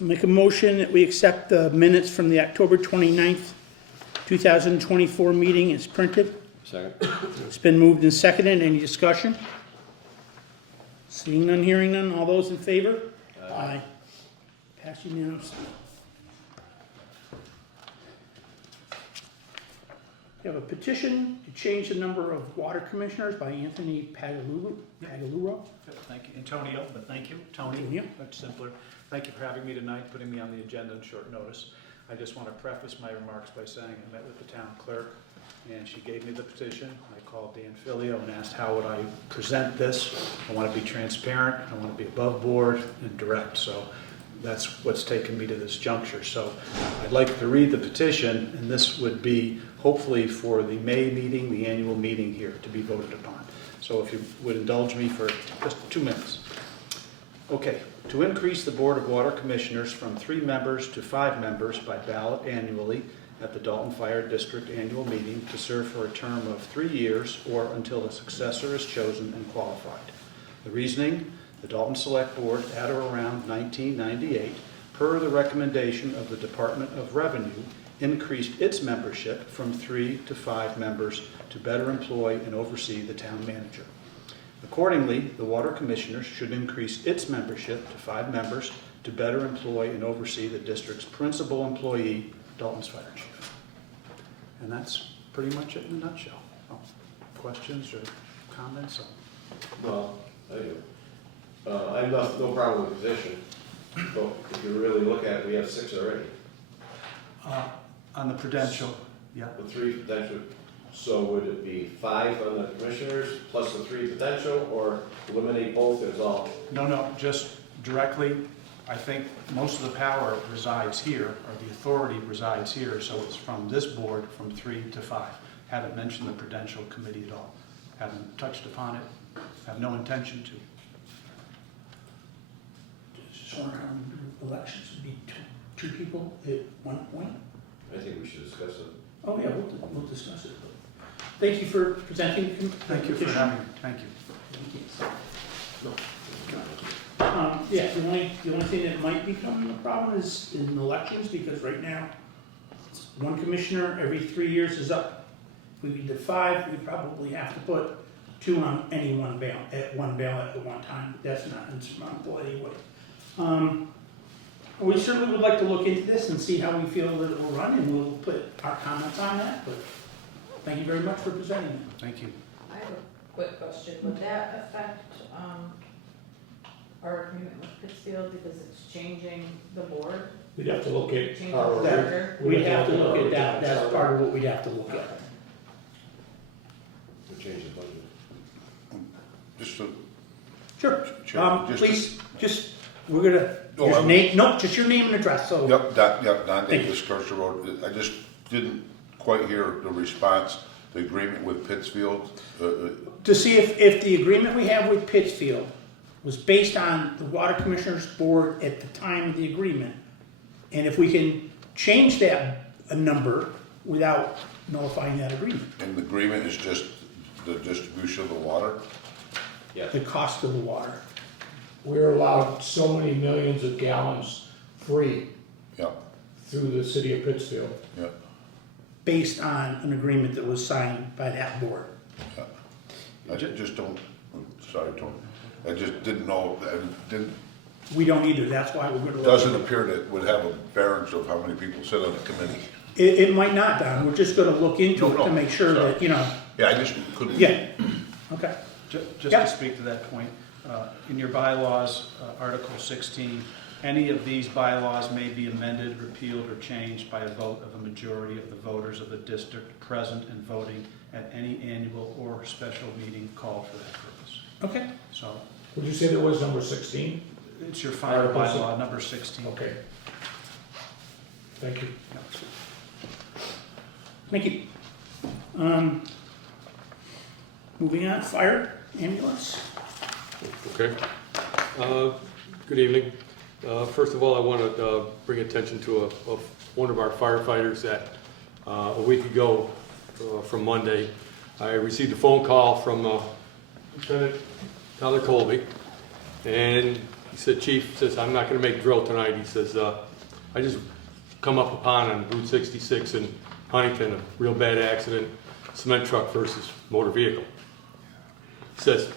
Make a motion that we accept the minutes from the October 29th, 2024 meeting as printed. Second. It's been moved and seconded. Any discussion? Seeing none, hearing none. All those in favor? Aye. Pass unanimously. We have a petition to change the number of water commissioners by Anthony Pagliarulo. Thank you, Antonio, but thank you, Tony. Antonio. Much simpler. Thank you for having me tonight, putting me on the agenda on short notice. I just want to preface my remarks by saying I met with the town clerk, and she gave me the petition. I called Dan Filio and asked how would I present this. I want to be transparent, I want to be above board and direct, so that's what's taken me to this juncture. So I'd like to read the petition, and this would be hopefully for the May meeting, the annual meeting here, to be voted upon. So if you would indulge me for just 2 minutes. Okay, to increase the Board of Water Commissioners from 3 members to 5 members by ballot annually at the Dalton Fire District annual meeting to serve for a term of 3 years or until a successor is chosen and qualified. The reasoning, the Dalton Select Board at or around 1998, per the recommendation of the Department of Revenue, increased its membership from 3 to 5 members to better employ and oversee the town manager. Accordingly, the Water Commissioners should increase its membership to 5 members to better employ and oversee the district's principal employee, Dalton's fire chief. And that's pretty much it in a nutshell. Questions or comments? Well, I do. I have no problem with the position, but if you really look at it, we have 6 already. On the prudential, yeah. The 3 potential, so would it be 5 on the commissioners plus the 3 potential, or eliminate both as all? No, just directly, I think most of the power resides here, or the authority resides here, so it's from this board from 3 to 5. Haven't mentioned the Prudential Committee at all. Haven't touched upon it, have no intention to. So elections would be two people at one point? I think we should discuss it. Oh, yeah, we'll discuss it. Thank you for presenting. Thank you for having me. Thank you. Yeah, the only thing that might become a problem is in elections, because right now, it's 1 commissioner every 3 years is up. If we did 5, we'd probably have to put 2 on any one ballot at one time. That's not insurmountable anyway. We certainly would like to look into this and see how we feel that it will run, and we'll put our comments on that, but thank you very much for presenting it. Thank you. I have a quick question. Would that affect our agreement with Pittsfield because it's changing the board? We'd have to look at Changing our, the charter? We'd have to look at that, that's part of what we'd have to look at. To change the budget. Just to, Sure, just please, we're gonna, Oh, just your name and address, so. Don Thank Davis, Custer Road. I just didn't quite hear the response, the agreement with Pittsfield. To see if the agreement we have with Pittsfield was based on the Water Commissioners Board at the time of the agreement, and if we can change that number without nullifying that agreement, And the agreement is just the distribution of the water? the cost of the water. we're allowed so many millions of gallons free Yeah, through the city of Pittsfield. yeah, Based on an agreement that was signed by that board. yeah. I just don't, sorry, Tony. I just didn't know, We don't either, that's why we're gonna. it doesn't appear that it would have a bearance of how many people sit on the committee. It might not, Don, we're just gonna look into it No, to make sure sorry. that, you know, Yeah, I just couldn't. yeah, okay. Just Yeah. to speak to that point, in your bylaws, Article 16, any of these bylaws may be amended, repealed, or changed by a vote of a majority of the voters of the district present and voting at any annual or special meeting called for that purpose. Okay, So Would you say there was number 16? it's your final Article bylaw, number 16. Okay. Thank you. thank you. Moving on, fire, ambulance. Okay. Good evening. First of all, I want to bring attention to one of our firefighters that a week ago from Monday, I received a phone call from Lieutenant Colby, and He said, Chief, says, I'm not gonna make drill tonight. He says, I just come up upon on Route 66 in Huntington, a real bad accident, cement truck versus motor vehicle. He says,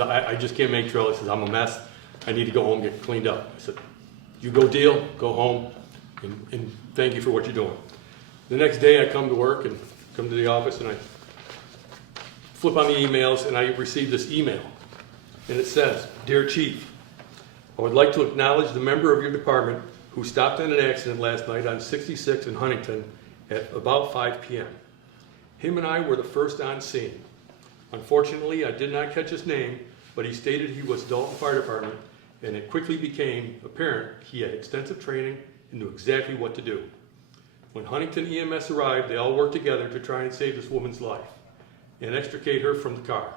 I just can't make drill. He says, I'm a mess. I need to go home and get cleaned up. I said, you go deal, go home, and thank you for what you're doing. The next day I come to work and come to the office and I flip on the emails and I receive this email. And it says, Dear Chief, I would like to acknowledge the member of your department who stopped in an accident last night on 66 in Huntington at about 5 p.m. Him and I were the first on scene. Unfortunately, I did not catch his name, but he stated he was Dalton Fire Department, and it quickly became apparent he had extensive training and knew exactly what to do. When Huntington EMS arrived, they all worked together to try and save this woman's life and extricate her from the car.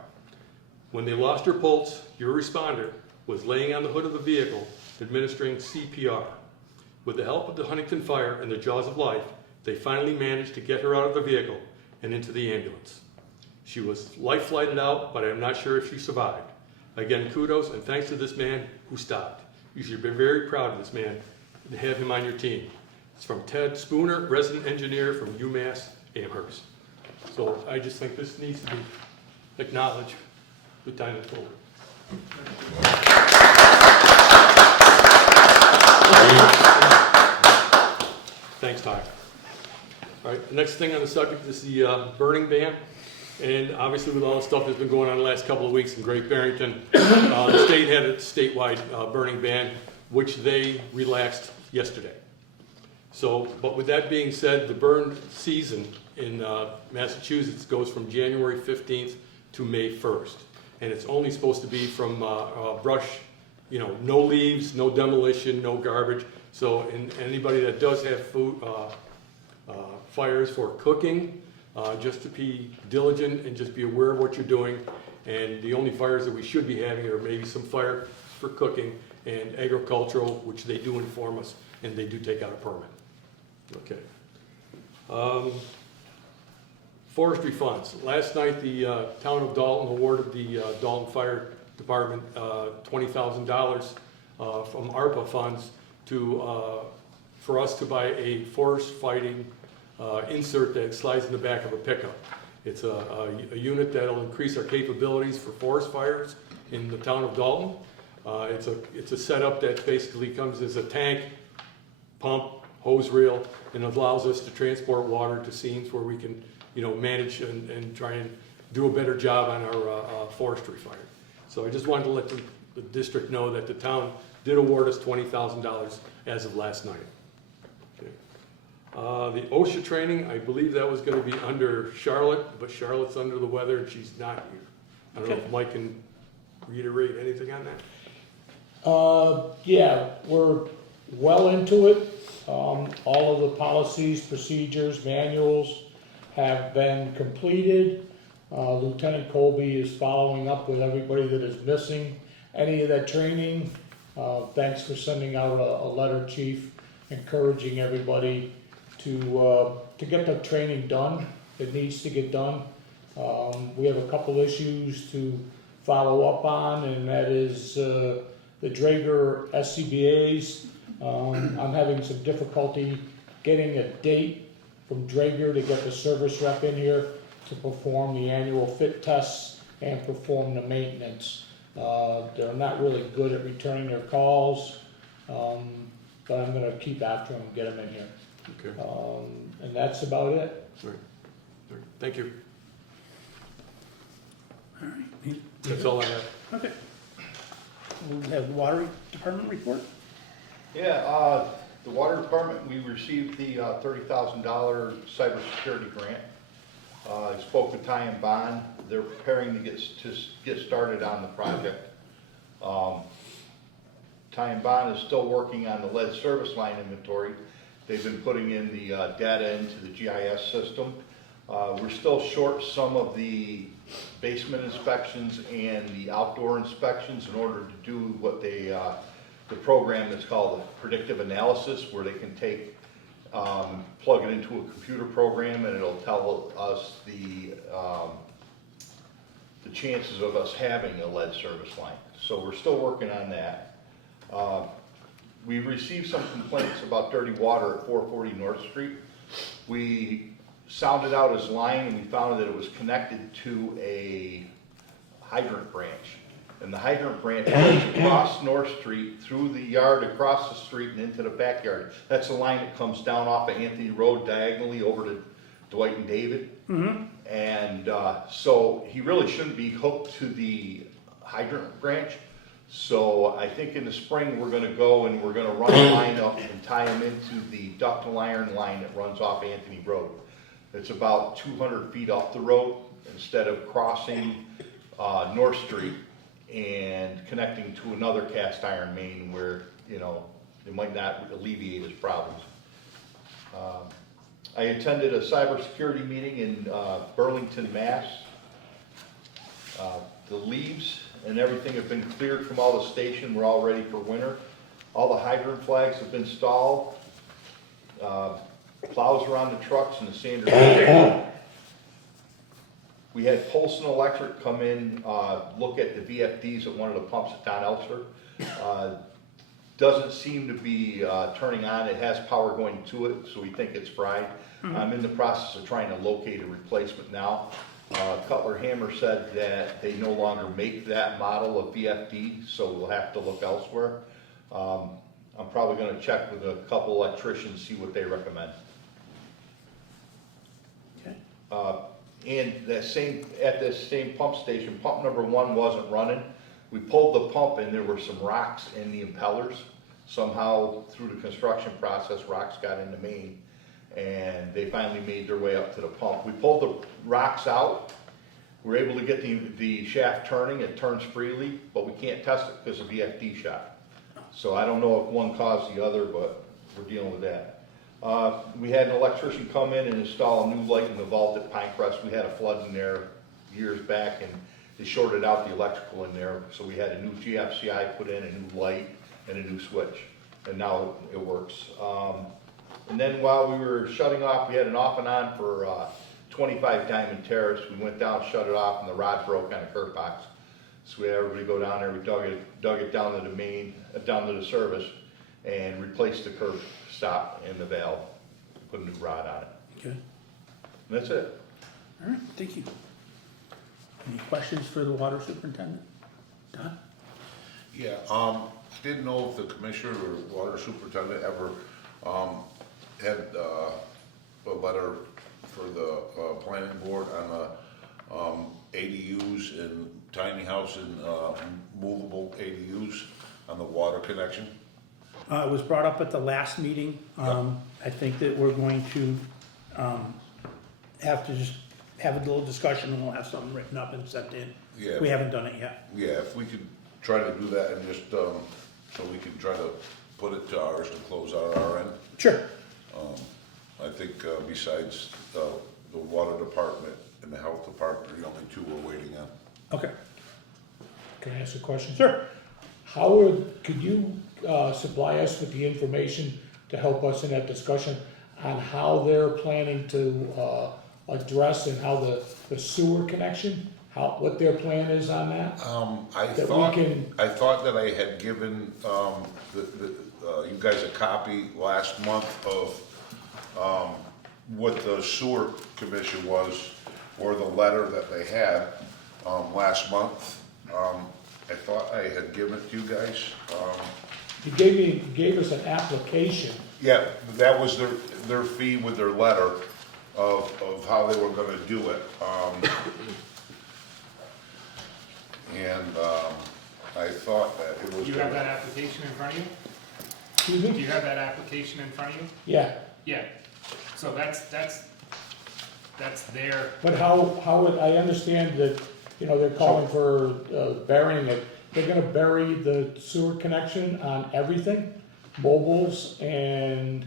When they lost her pulse, your responder was laying on the hood of the vehicle administering CPR. With the help of the Huntington Fire and the jaws of life, they finally managed to get her out of the vehicle and into the ambulance. She was life-flighted out, but I'm not sure if she survived. Again, kudos and thanks to this man who stopped. You should be very proud of this man and have him on your team. It's from Ted Spooner, resident engineer from UMass Amherst. So I just think this needs to be acknowledged. Lieutenant Colby. Thanks, Ty. All right, the next thing on the subject is the burning ban. And obviously with all the stuff that's been going on the last couple of weeks in Great Barrington, the state had a statewide burning ban, which they relaxed yesterday. So, but with that being said, the burn season in Massachusetts goes from January 15th to May 1st. And it's only supposed to be from brush, you know, no leaves, no demolition, no garbage. So anybody that does have food, fires for cooking, just to be diligent and just be aware of what you're doing. And the only fires that we should be having are maybe some fire for cooking and agricultural, which they do inform us, and they do take out a permit. Okay. Forestry funds. Last night, the town of Dalton awarded the Dalton Fire Department $20,000 from ARPA funds to for us to buy a forest fighting insert that slides in the back of a pickup. It's a unit that will increase our capabilities for forest fires in the town of Dalton. It's a setup that basically comes as a tank, pump, hose reel, and allows us to transport water to scenes where we can, you know, manage and try and do a better job on our forestry fire. So I just wanted to let the district know that the town did award us $20,000 as of last night. Okay. The Osha training, I believe that was going to be under Charlotte, but Charlotte's under the weather and she's not here. I don't know if Mike can reiterate anything on that. Yeah, we're well into it. All of the policies, procedures, manuals have been completed. Lieutenant Colby is following up with everybody that is missing any of that training. Thanks for sending out a letter, Chief, encouraging everybody to get the training done. It needs to get done. We have a couple issues to follow up on, and that is the Draeger SCBAs. I'm having some difficulty getting a date from Draeger to get the service rep in here to perform the annual fit tests and perform the maintenance. They're not really good at returning their calls, but I'm going to keep after them and get them in here. Okay. And that's about it. All right. Thank you. All right. That's all I have. Okay. We'll have the water department report. Yeah, the water department, we received the $30,000 cybersecurity grant. I spoke with Ty and Bond. They're preparing to get started on the project. Ty and Bond is still working on the lead service line inventory. They've been putting in the data into the GIS system. We're still short some of the basement inspections and the outdoor inspections in order to do what they the program that's called predictive analysis, where they can take, plug it into a computer program and it'll tell us the chances of us having a lead service line. So we're still working on that. We received some complaints about dirty water at 440 North Street. We sounded out his line and we found that it was connected to a hydrant branch. And the hydrant branch goes across North Street, through the yard, across the street and into the backyard. That's the line that comes down off of Anthony Road diagonally over to Dwight and David. And so he really shouldn't be hooked to the hydrant branch. So I think in the spring, we're gonna go and we're gonna run a line up and tie him into the ductile iron line that runs off Anthony Road. It's about 200 feet off the road instead of crossing North Street and connecting to another cast iron main where, you know, it might not alleviate his problems. I attended a cybersecurity meeting in Burlington, Mass. The leaves and everything have been cleared from all the station. We're all ready for winter. All the hydrant flags have been installed. Plows are on the trucks and the sander. We had Polson Electric come in, look at the VFDs at one of the pumps at Don Elster. Doesn't seem to be turning on. It has power going to it, so we think it's fried. I'm in the process of trying to locate a replacement now. Cutler Hammer said that they no longer make that model of VFD, so we'll have to look elsewhere. I'm probably going to check with a couple electricians, see what they recommend. Okay. And at this same pump station, pump number 1 wasn't running. We pulled the pump and there were some rocks in the impellers. Somehow through the construction process, rocks got in the main and they finally made their way up to the pump. We pulled the rocks out. We were able to get the shaft turning. It turns freely, but we can't test it because of VFD shot. So I don't know if one caused the other, but we're dealing with that. We had an electrician come in and install a new light in the vault at Pinecrest. We had a flood in there years back and they shorted out the electrical in there. So we had a new GFCI put in, a new light and a new switch. And now it works. And then while we were shutting off, we had an off and on for 25 Diamond Terrace. We went down, shut it off, and the rod broke on a curb box. So we had everybody go down there. We dug it down to the main, down to the service, and replaced the curb stop and the valve. Put a new rod on it. Okay. And that's it. All right, thank you. Any questions for the water superintendent? Don? Yeah, didn't know if the commissioner or water superintendent ever, had, a letter for the, planning board on the, ADUs and tiny house and, movable ADUs on the water connection. It was brought up at the last meeting. I think that we're going to have to just have a little discussion and we'll have something written up and sent in. Yeah. We haven't done it yet. Yeah, if we could try to do that and just, so we can try to put it to ours to close out our end. Sure. I think besides the water department and the health department are the only two we're waiting on. Okay. Can I ask a question? Sure. Could you supply us with the information to help us in that discussion on how they're planning to address and how the sewer connection, what their plan is on that? I thought that I had given you guys a copy last month of what the sewer commission was, or the letter that they had last month. I thought I had given it to you guys. You gave us an application. Yeah, that was their fee with their letter of how they were gonna do it. I thought that it was. Do you have that application in front of you? Excuse me? Do you have that application in front of you? Yeah, Yeah. So that's their, but I understand that, they're calling for burying it. They're gonna bury the sewer connection on everything, mobiles and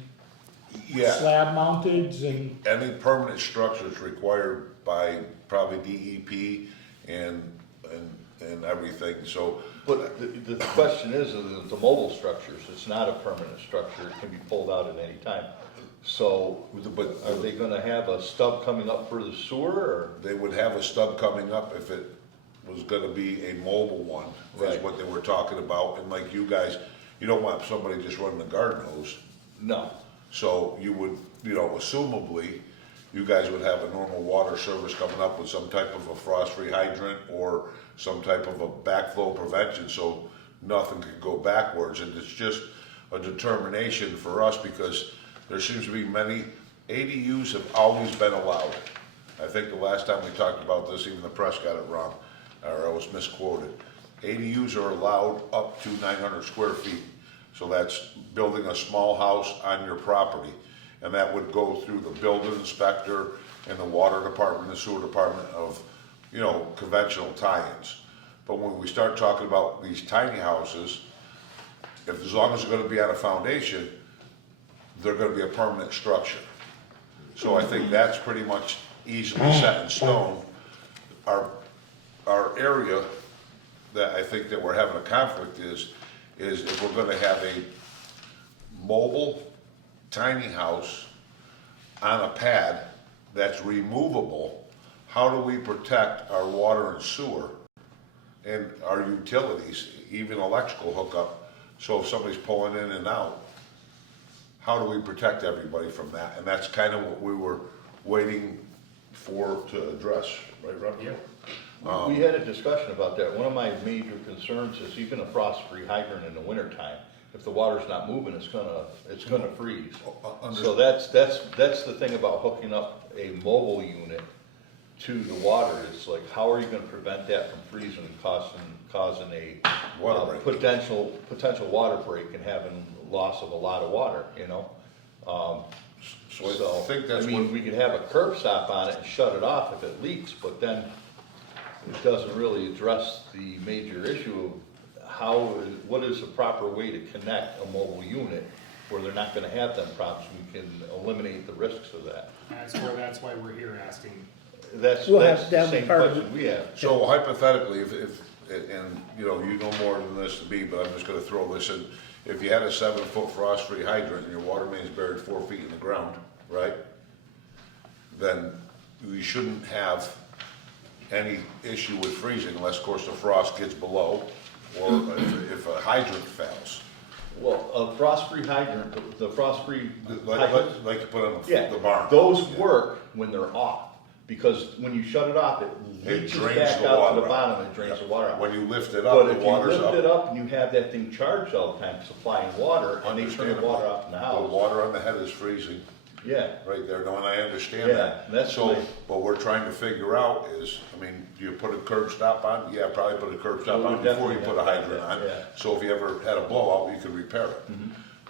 Yeah. slab mounted and, Any permanent structures required by probably DEP and everything, so. But the question is the mobile structures, it's not a permanent structure, it can be pulled out at any time. So, But are they gonna have a stub coming up for the sewer, or? they would have a stub coming up if it was gonna be a mobile one, is Right. what they were talking about, and like you guys, you don't want somebody just running a garden hose. No, So you would, assumably, you guys would have a normal water service coming up with some type of a frost-free hydrant or some type of a backflow prevention, so nothing could go backwards. And it's just a determination for us, because there seems to be many, ADUs have always been allowed. I think the last time we talked about this, even the press got it wrong, or I was misquoted. ADUs are allowed up to 900 square feet. So that's building a small house on your property. And that would go through the building inspector and the water department, the sewer department of, conventional tie-ins. But when we start talking about these tiny houses, as long as they're gonna be on a foundation, they're gonna be a permanent structure. So I think that's pretty much easily set in stone. Our area that I think that we're having a conflict is if we're gonna have a mobile tiny house on a pad that's removable, how do we protect our water and sewer and our utilities, even electrical hookup? So if somebody's pulling in and out, how do we protect everybody from that? And that's kind of what we were waiting for to address, right, Rob? Yeah. we had a discussion about that. One of my major concerns is even a frost-free hydrant in the wintertime, if the water's not moving, it's gonna freeze. So that's the thing about hooking up a mobile unit to the water. It's like, how are you gonna prevent that from freezing and causing a Water break. potential water break and having loss of a lot of water, So I think that's what, we could have a curb stop on it and shut it off if it leaks, but then it doesn't really address the major issue of what is the proper way to connect a mobile unit where they're not gonna have them problems. We can eliminate the risks of that. That's why we're here asking. That's We'll have the that same part of question we have. so hypothetically, if, and you know more than this to be, but I'm just gonna throw this in. If you had a 7-foot frost-free hydrant and your water main's buried 4 feet in the ground, right? Then you shouldn't have any issue with freezing unless, of course, the frost gets below, or if a hydrant fails. Well, a frost-free hydrant, the frost-free hydrant, Like you put on yeah, the barn. those Yeah. work when they're off. Because when you shut it off, it leaches drains back the out to water the out. bottom and drains the water out. When you lift it up, But the if you water's lift up. it up and you have that thing charged all the time, supplying water, and they turn the water off in the The house, water on the head is freezing yeah. right there, no, and I understand Yeah, that. that's So, like- what we're trying to figure out is, do you put a curb stop on? Yeah, probably put a curb stop We on would before you definitely put a have hydrant that, on. yeah. So if you ever had a blowout, you could repair it.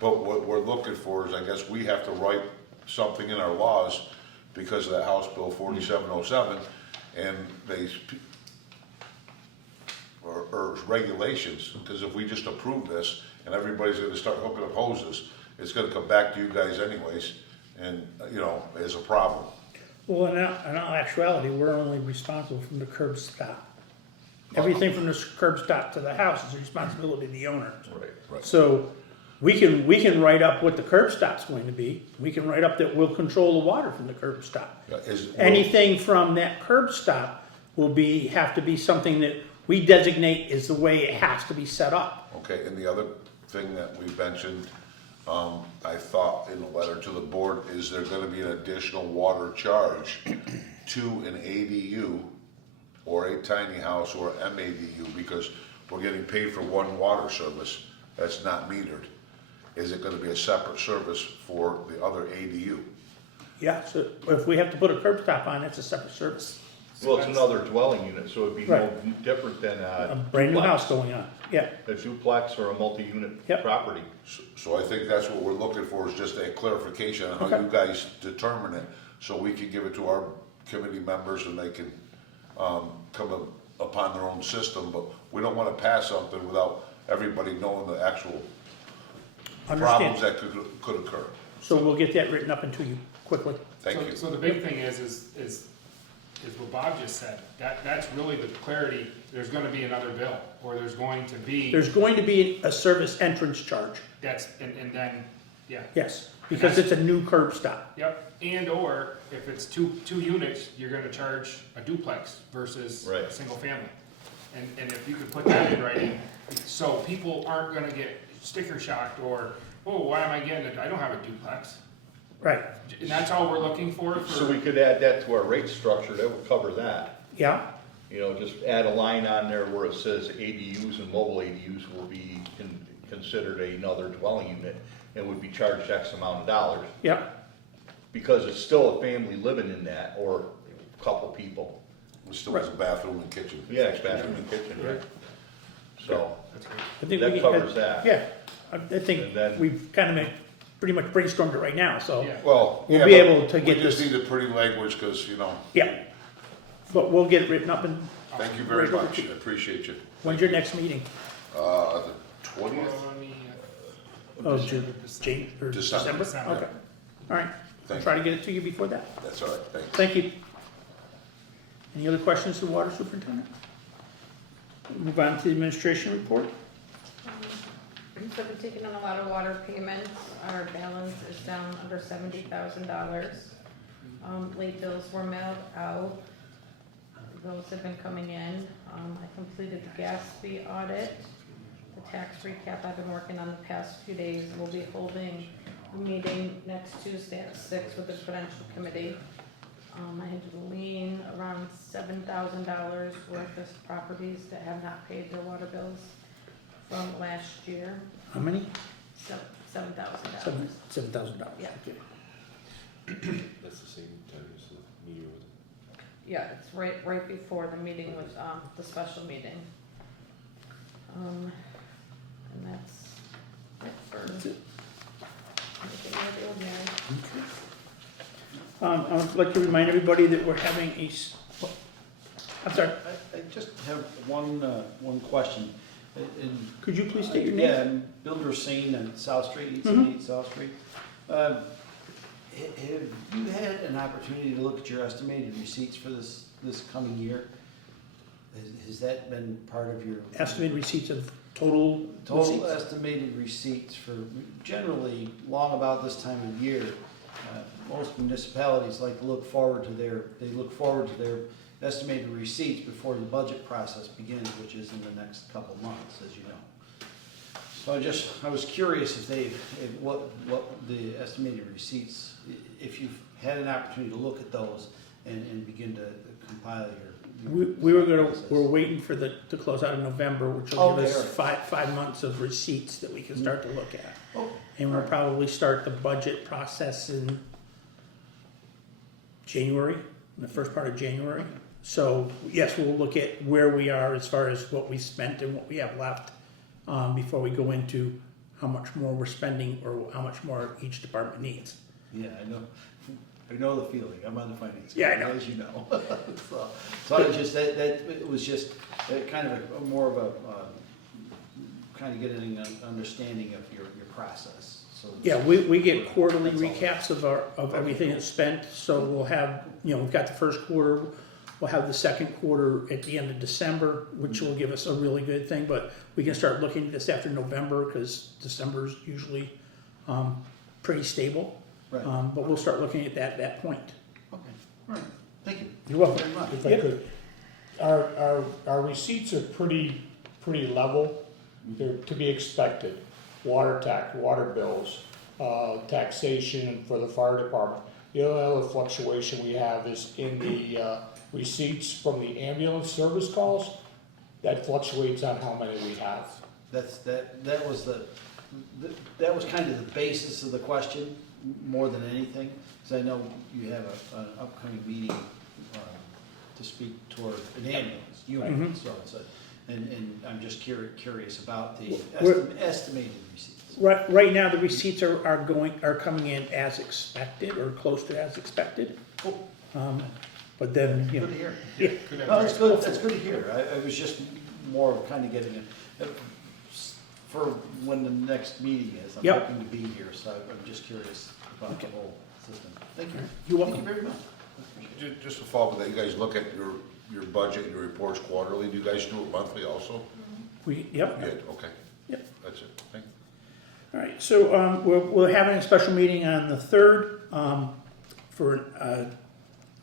But what we're looking for is, I guess we have to write something in our laws because of that House Bill 4707, and or regulations, because if we just approve this and everybody's gonna start hooking up hoses, it's gonna come back to you guys anyways, and, as a problem. Well, in all actuality, we're only responsible from the curb stop. Everything from the curb stop to the house is the responsibility of the owner. Right. So we can write up what the curb stop's going to be. We can write up that we'll control the water from the curb stop. Anything from that curb stop will have to be something that we designate is the way it has to be set up. Okay, and the other thing that we mentioned, I thought in the letter to the board, is there gonna be an additional water charge to an ADU or a tiny house or MADU, because we're getting paid for one water service that's not metered. Is it gonna be a separate service for the other ADU? Yeah, so if we have to put a curb stop on, it's a separate service. Well, it's another dwelling unit, so it'd be no Right. different than A a brand new duplex. house going on, yeah. A duplex or a multi-unit Yep. property. So I think that's what we're looking for, is just a clarification on how Okay. you guys determine it, so we can give it to our committee members and they can, come upon their own system, but we don't wanna pass something without everybody knowing the actual problems Understand. that could occur. So we'll get that written up into you quickly. Thank you. So the big thing is what Bob just said, that's really the clarity. There's gonna be another bill, or there's going to be, There's going to be a service entrance charge, and then, yeah. yes, because it's a new curb stop. Yep, or if it's two units, you're gonna charge a duplex versus a Right. single family. And if you could put that in writing, so people aren't gonna get sticker shocked, or, oh, why am I getting it? I don't have a duplex. Right, And that's all we're looking for? So we could add that to our rate structure, that would cover that. yeah, You know, just add a line on there where it says ADUs and mobile ADUs will be considered another dwelling unit and would be charged X amount of dollars, yeah, because it's still a family living in that, or a couple people. It still has a bathroom and kitchen. Yeah, it's bathroom and kitchen, right? So, I think that we covers that. Yeah, I think And then- we've kind of pretty much brainstormed it right now, so, Yeah. Well, We'll yeah, be but able to get We just this- need a pretty language, because, you know, yeah. But we'll get it written up, and thank you very Right over much, to- I appreciate you. when's your next meeting? The 20th? Oh, June, or December. December? Okay, all right, I'll Thank try to get it to you before that. That's all right, thanks. Thank you. Any other questions to the water superintendent? Move on to the administration report. So we've taken on a lot of water payments. Our balance is down under $70,000. Late bills were mailed out. Those have been coming in. I completed the Gasb audit. The tax recap I've been working on the past few days. We'll be holding a meeting next Tuesday at 6 with the Prudential Committee. I had to lien around $7,000 worth of properties that have not paid their water bills from last year. How many? $7,000. $7,000. Yeah. Okay. That's the same time as the meeting with. Yeah, it's right before the meeting with, the special meeting. And that's it for anything out of the ordinary. I would like to remind everybody that we're having I'm sorry, I just have one question. could you please state your name? Yeah, I'm Bill Racine on South Street, 878 South Street. Have you had an opportunity to look at your estimated receipts for this coming year? Has that been part of your? Estimated receipts of total Total receipts? estimated receipts for generally long about this time of year. Most municipalities like to look forward to their estimated receipts before the budget process begins, which is in the next couple months, as you know. So I was curious what the estimated receipts, if you've had an opportunity to look at those and begin to compile your. We're waiting for to close out in November, which will give us five months of receipts that we can start to look at. Oh, And we'll probably start the budget process in January, in the first part of January. So yes, we'll look at where we are as far as what we spent and what we have left, before we go into how much more we're spending or how much more each department needs. yeah, I know the feeling. I'm on the finance Yeah, I committee, know. as you know. so I was just it was just kind of a more of a kind of getting an understanding of your process. So Yeah, we get quarterly That's all. recaps of everything that's spent, so we'll have, we've got the first quarter, we'll have the second quarter at the end of December, which will give us a really good thing, but we can start looking at this after November, because December's usually pretty stable. Right. But we'll start looking at that at that point. Okay, all right. Thank you. You're welcome. Very much. If I Yep. could, our receipts are pretty level. They're to be expected. Water tax, water bills, taxation for the fire department. The only other fluctuation we have is in the receipts from the ambulance service calls. That fluctuates on how many we have. That was kind of the basis of the question, more than anything, because I know you have an upcoming meeting to speak toward an ambulance unit, so it's and I'm just curious about the estimated receipts. Right now, the receipts are coming in as expected, or close to as expected. But then, Good to hear. yeah, No, that's good. That's good to hear. I was just more of kind of getting for when the next meeting is. I'm Yep. hoping to be here, so I'm just curious about the whole system. Thank you. You're welcome. Thank you very much. Just to follow up with that, you guys look at your budget and your reports quarterly, do you guys do it monthly also? Yep. Good, okay. Yep. That's it, thank you. All right, so we're having a special meeting on the 3rd for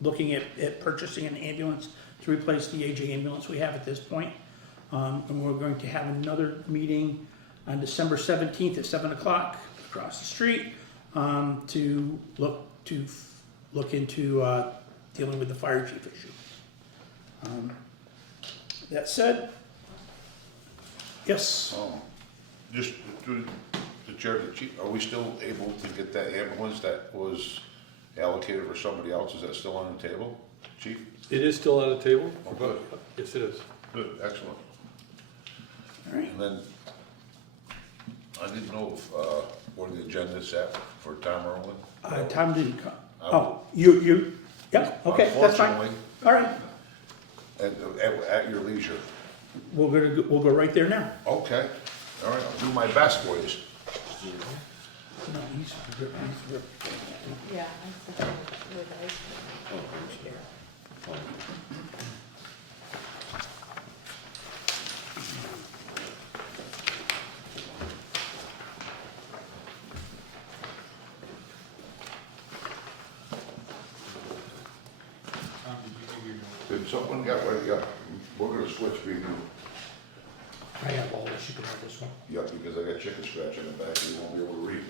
looking at purchasing an ambulance to replace the aging ambulance we have at this point. And we're going to have another meeting on December 17th at 7 o'clock across the street to look into dealing with the fire chief issue. That said, yes. Just to the chair, the chief, are we still able to get that ambulance that was allocated for somebody else? Is that still on the table, chief? It is still on the table? Oh, good. Yes, it is. Good, excellent. All right. And then, I didn't know if, where the agenda is at for Tom Irwin. Tom didn't come. Oh, you, yeah, okay, that's fine. Unfortunately, All right, at your leisure. we'll go right there now. Okay, all right, I'll do my best for you. No, he's Yeah, I said with ice cream. Did someone get ready? Yeah, we're gonna switch between, I have all this, you can have this one. yeah, because I got chicken scratch in the back, you won't be able to read.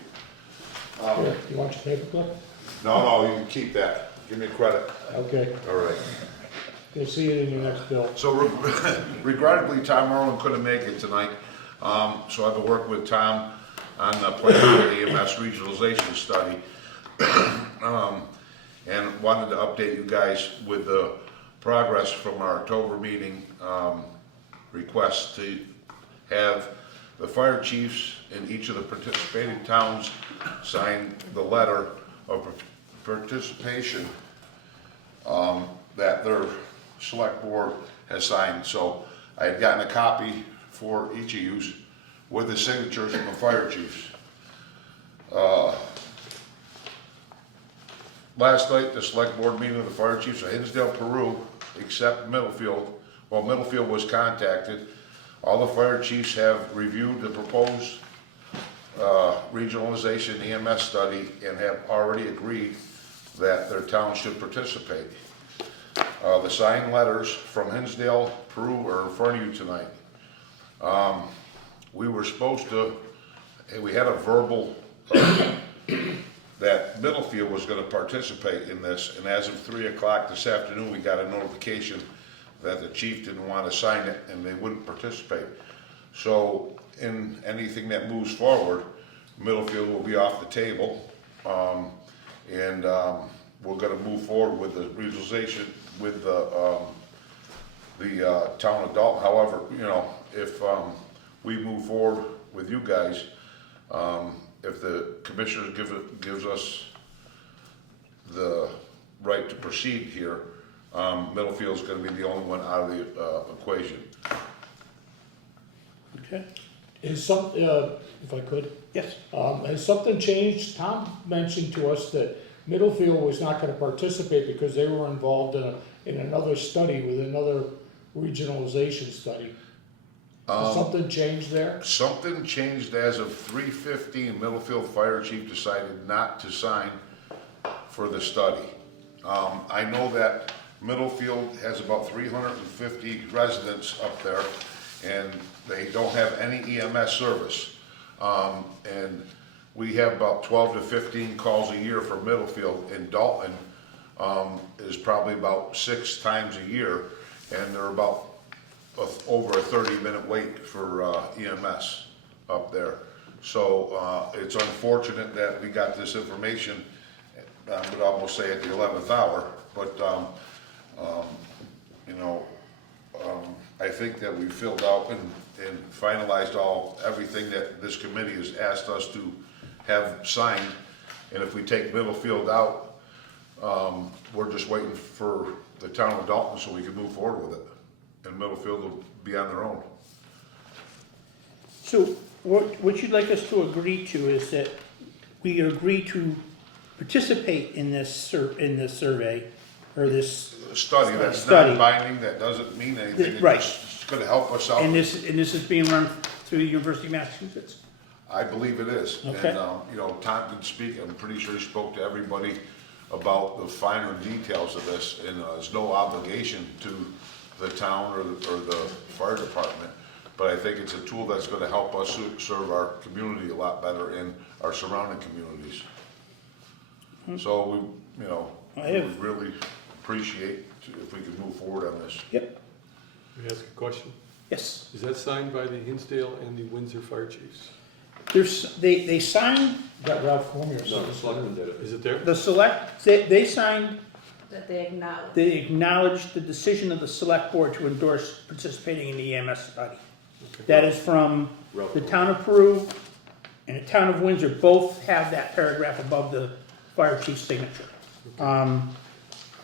Here, you want your paperclip? No, you can keep that, give me credit. Okay, All right. you'll see it in your next bill. So regrettably, Tom Irwin couldn't make it tonight. So I've been working with Tom on the plan for the EMS regionalization study. And wanted to update you guys with the progress from our October meeting, request to have the fire chiefs in each of the participating towns sign the letter of participation that their select board has signed. So I had gotten a copy for each of you with the signatures from the fire chiefs. Last night, the select board meeting of the fire chiefs of Hinsdale, Peru, except Middlefield. Well, Middlefield was contacted. All the fire chiefs have reviewed the proposed regionalization EMS study and have already agreed that their town should participate. The signed letters from Hinsdale, Peru are in front of you tonight. We were supposed to, we had a verbal that Middlefield was gonna participate in this, and as of 3 o'clock this afternoon, we got a notification that the chief didn't wanna sign it and they wouldn't participate. So in anything that moves forward, Middlefield will be off the table. We're gonna move forward with the regionalization with the town of Dalton. However, you know, if we move forward with you guys, if the commissioner gives us the right to proceed here, Middlefield's gonna be the only one out of the equation. Okay, Is some, if I could, yes. has something changed? Tom mentioned to us that Middlefield was not gonna participate because they were involved in another study with another regionalization study. Has something changed there? Something changed as of 3:15, Middlefield Fire Chief decided not to sign for the study. I know that Middlefield has about 350 residents up there, and they don't have any EMS service. And we have about 12 to 15 calls a year for Middlefield, and Dalton is probably about 6 times a year, and they're about over a 30-minute wait for EMS up there. So it's unfortunate that we got this information, I would almost say at the 11th hour, but you know, I think that we filled out and finalized everything that this committee has asked us to have signed. And if we take Middlefield out, we're just waiting for the town of Dalton so we can move forward with it. And Middlefield will be on their own. So what you'd like us to agree to is that we agree to participate in this survey, or this, Study that's Study. non-binding, that doesn't mean anything. Right. It's gonna help us out. and this is being run through the University of Massachusetts. I believe it is. Okay. And, you know, Tom did speak, I'm pretty sure he spoke to everybody about the finer details of this, and there's no obligation to the town or the fire department but I think it's a tool that's gonna help us serve our community a lot better in our surrounding communities. So we, you know, I we have- would really appreciate if we could move forward on this. Yep, May I ask a question? yes. Is that signed by the Hinsdale and the Windsor Fire Chiefs? They signed, Got Ralph for me or No, the something? selectmen did it. Is it there? the select, they signed, That they acknowledge. they acknowledged the decision of the select board to endorse participating in the EMS study. That is from the town of Peru and the town of Windsor, both have that paragraph above the fire chief's signature.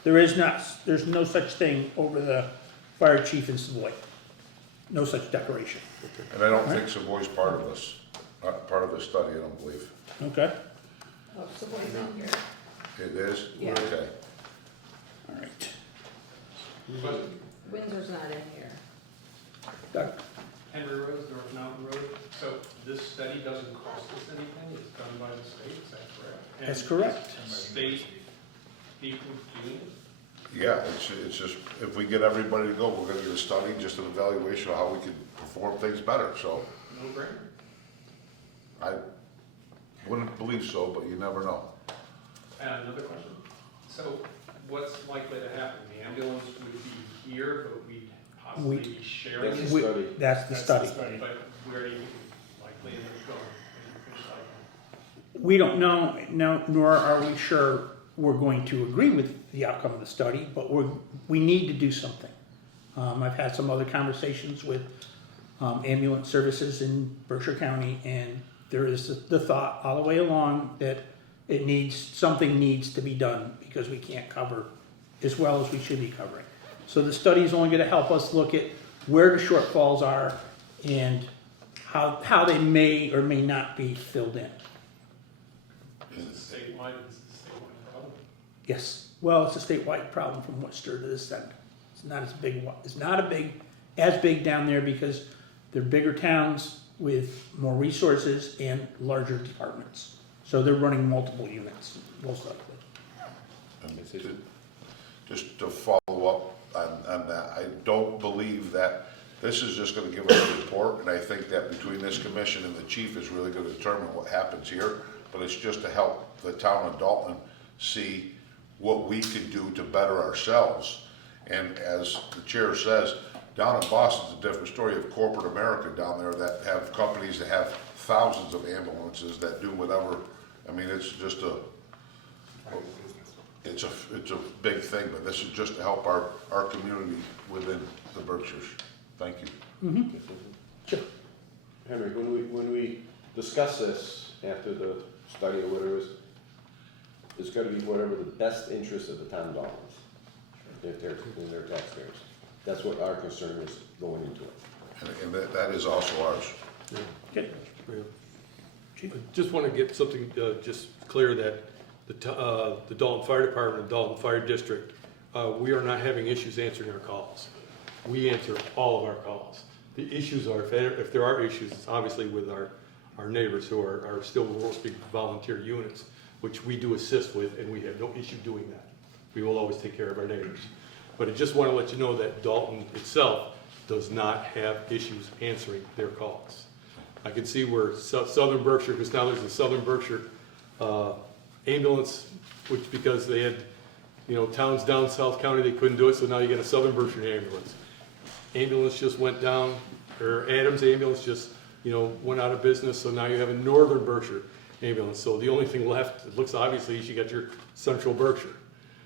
There's no such thing over the fire chief in Savoy. No such declaration. And I don't think Savoy's part of this, part of the study, I don't believe. Okay, Oh, Savoy's in here. It is? Yeah. Okay. all right. Windsor's not in here. Doug? Henry Road, North Mountain Road, so this study doesn't cost us anything, it's done by the state, is that correct? That's correct. And state people doing it? Yeah, it's just, if we get everybody to go, we're gonna get a study, just an evaluation of how we can perform things better, so No brainer. I wouldn't believe so, but you never know. And another question, so what's likely to happen? The ambulance would be here, but we'd possibly be sharing That's it? the study. That's the study. But where do you think it's likely to go? When you finish like We don't know, no, nor are we sure we're going to agree with the outcome of the study, but we need to do something. I've had some other conversations with ambulance services in Berkshire County, and there is the thought all the way along that something needs to be done because we can't cover as well as we should be covering. So the study is only gonna help us look at where the shortfalls are and how they may or may not be filled in. Is it statewide, is it a statewide problem? Yes, well, it's a statewide problem from Worcester to this end. It's not as big down there because they're bigger towns with more resources and larger departments. So they're running multiple units, most likely. And just to follow up on that, I don't believe that this is just gonna give us a report, and I think that between this commission and the chief is really gonna determine what happens here, but it's just to help the town of Dalton see what we can do to better ourselves. And as the chair says, down in Boston's a different story of corporate America down there that have companies that have thousands of ambulances that do whatever. I mean, it's just it's a big thing, but this is just to help our community within the Berkshires. Thank you. Sure. Henry, when we discuss this after the study or whatever it is, it's gotta be whatever the best interest of the town of Dalton is, in their taxpayers. That's what our concern is going into it. And that is also ours. Okay. I just want to get something just clear that the Dalton Fire Department and Dalton Fire District, we are not having issues answering our calls. We answer all of our calls. The issues are, if there are issues, it's obviously with our neighbors who are still mostly volunteer units, which we do assist with, and we have no issue doing that. We will always take care of our neighbors. But I just want to let you know that Dalton itself does not have issues answering their calls. I can see where Southern Berkshire, because now there's a Southern Berkshire ambulance, which because they had, towns down South County, they couldn't do it, so now you get a Southern Berkshire ambulance. Ambulance just went down, or Adams ambulance just, went out of business, so now you have a Northern Berkshire ambulance. So the only thing left, it looks obviously, is you got your Central Berkshire.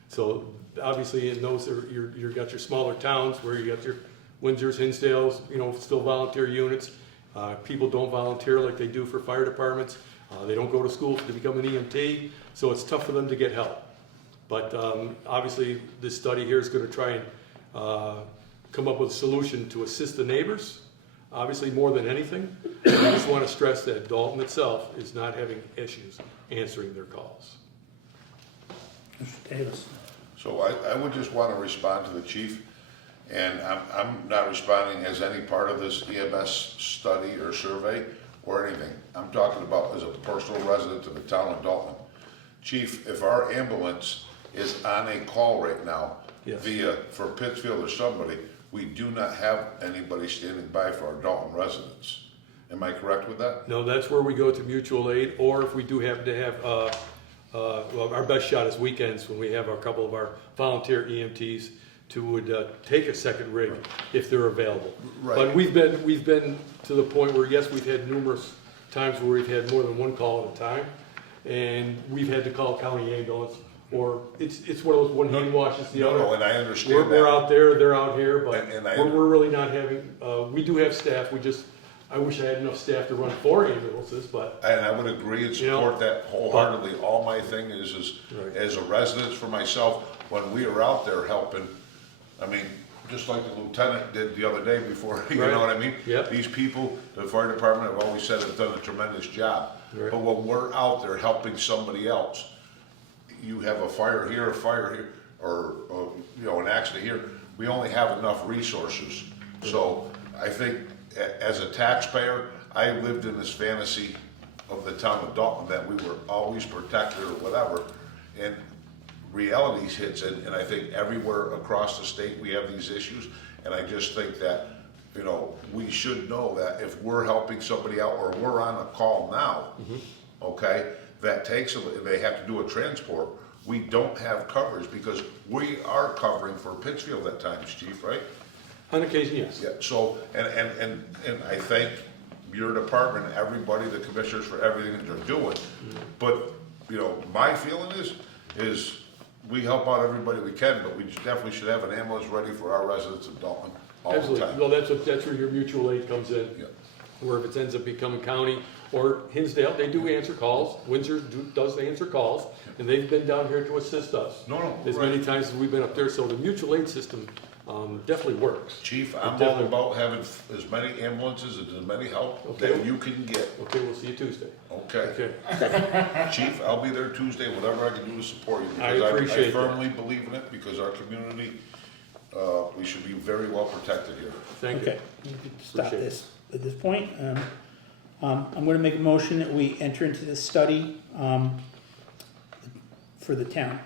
So obviously in those, you got your smaller towns where you got your Windsors, Hinsdales, still volunteer units. People don't volunteer like they do for fire departments. They don't go to school to become an EMT, so it's tough for them to get help. But obviously this study here is going to try and come up with a solution to assist the neighbors, obviously more than anything. I just want to stress that Dalton itself is not having issues answering their calls. Mr. Davis. So I would just want to respond to the chief, and I'm not responding as any part of this EMS study or survey or anything. I'm talking about as a personal resident of the town of Dalton. Chief, if our ambulance is on a call right now, Yes. for Pittsfield or somebody, we do not have anybody standing by for our Dalton residents. Am I correct with that? No, that's where we go to mutual aid, or if we do happen to have, well, our best shot is weekends when we have a couple of our volunteer EMTs would take a second rig if they're available. Right. But we've been to the point where, yes, we've had numerous times where we've had more than one call at a time, and we've had to call county ambulance, or it's one of those, one hand washes the other. No, and I understand We're that. out there, they're out here, but And I we're really not having, we do have staff, I wish I had enough staff to run 4 ambulances, but, And I would agree and You know, support that wholeheartedly. All my thing is Right. as a resident for myself, when we are out there helping, I mean, just like the lieutenant did the other day before, you Right. know what I mean? Yep. These people, the fire department, have always said have done a tremendous job. Right. But when we're out there helping somebody else, you have a fire here, or, you know, an accident here, we only have enough resources. So I think as a taxpayer, I lived in this fantasy of the town of Dalton that we were always protected or whatever. And realities hits in, and I think everywhere across the state we have these issues. And I just think that, you know, we should know that if we're helping somebody out or we're on a call now, okay, that takes, they have to do a transport, we don't have coverage because we are covering for Pittsfield at times, chief, right? on occasion, yes. Yeah, so, and I thank your department, everybody, the commissioners for everything that they're doing. But, you know, my feeling is we help out everybody we can, but we definitely should have an ambulance ready for our residents of Dalton all the Absolutely. time. Well, that's where your mutual aid comes in. Yeah. Where if it ends up becoming county, or Hinsdale, they do answer calls, Windsor does answer calls, and they've been down here to assist us. No, As right. many times as we've been up there, so the mutual aid system definitely works. Chief, I'm all Definitely. about having as many ambulances and as many help Okay. that you can get, Okay, we'll see you Tuesday. okay? Okay. Chief, I'll be there Tuesday, whatever I can do to support you. I Because appreciate I firmly believe in it, because our community, we should be very well protected here. Thank you. Okay, you can stop Appreciate it. this at this point. I'm gonna make a motion that we enter into this study, for the town.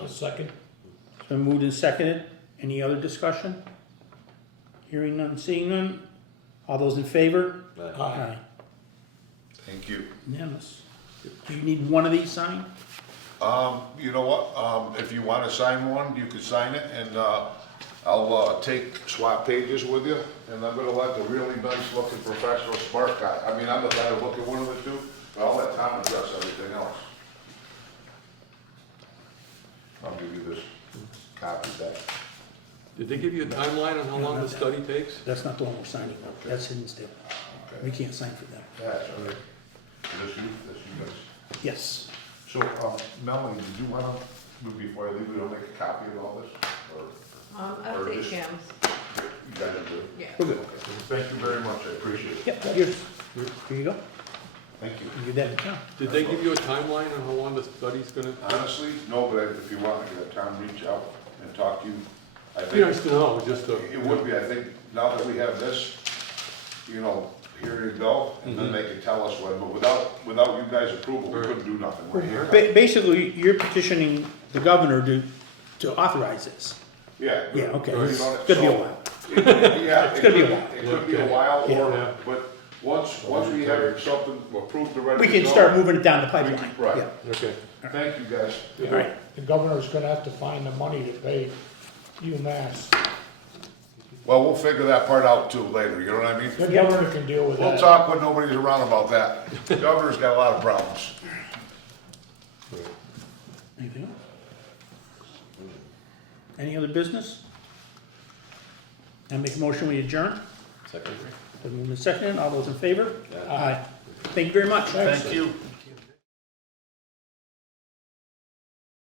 A second? It's been moved and seconded. Any other discussion? Hearing none, seeing none. All those in favor? Aye. Thank you. Unanimous. Do you need one of these signed? You know what, if you wanna sign one, you can sign it, and, I'll, swap pages with you, and I'm gonna let the really nice looking professional smart guy, I mean, I'm the guy to look at one of the two, but I'll let Tom address everything else. I'll give you this copy back. Did they give you a timeline on how long the study takes? That's not the one we're signing. That's Hinsdale. We can't sign for them. That's all right. This you guys. Yes. So, Melanie, did you wanna, before I leave, we don't make a copy of all this, or? I'll Or take just- Cam's. You guys do it? Yeah. We're good. Okay. Thank you very much, I appreciate it. Yep, here's, here you go. Thank you. You give that to Tom. Did they give you a timeline on how long the study's gonna? Honestly, no, but if you want, I could have Tom reach out and talk to you. I Be nice think to know, just to. it would be, I think, now that we have this, you know, here you go, and then they can tell us when, but without you guys' approval, we couldn't do nothing, we're here. Basically, you're petitioning the governor to authorize this. Yeah. Yeah, okay, You it's know, gonna be a so- while. Yeah, It's gonna be a while. It could be a while, Yeah. but once we have something approved and ready We to can go, start moving it down the pipeline. Right. Yeah. Okay. Thank you, guys. All right. The governor's gonna have to find the money to pay UMass. Well, we'll figure that part out too later, you know what I mean? The governor can deal with We'll that. talk when nobody's around about that. The governor's got a lot of problems. Anything else? Any other business? I make a motion, we adjourn. Second. Been moved and seconded. All those in favor? Aye. Thank you very much. Thank you.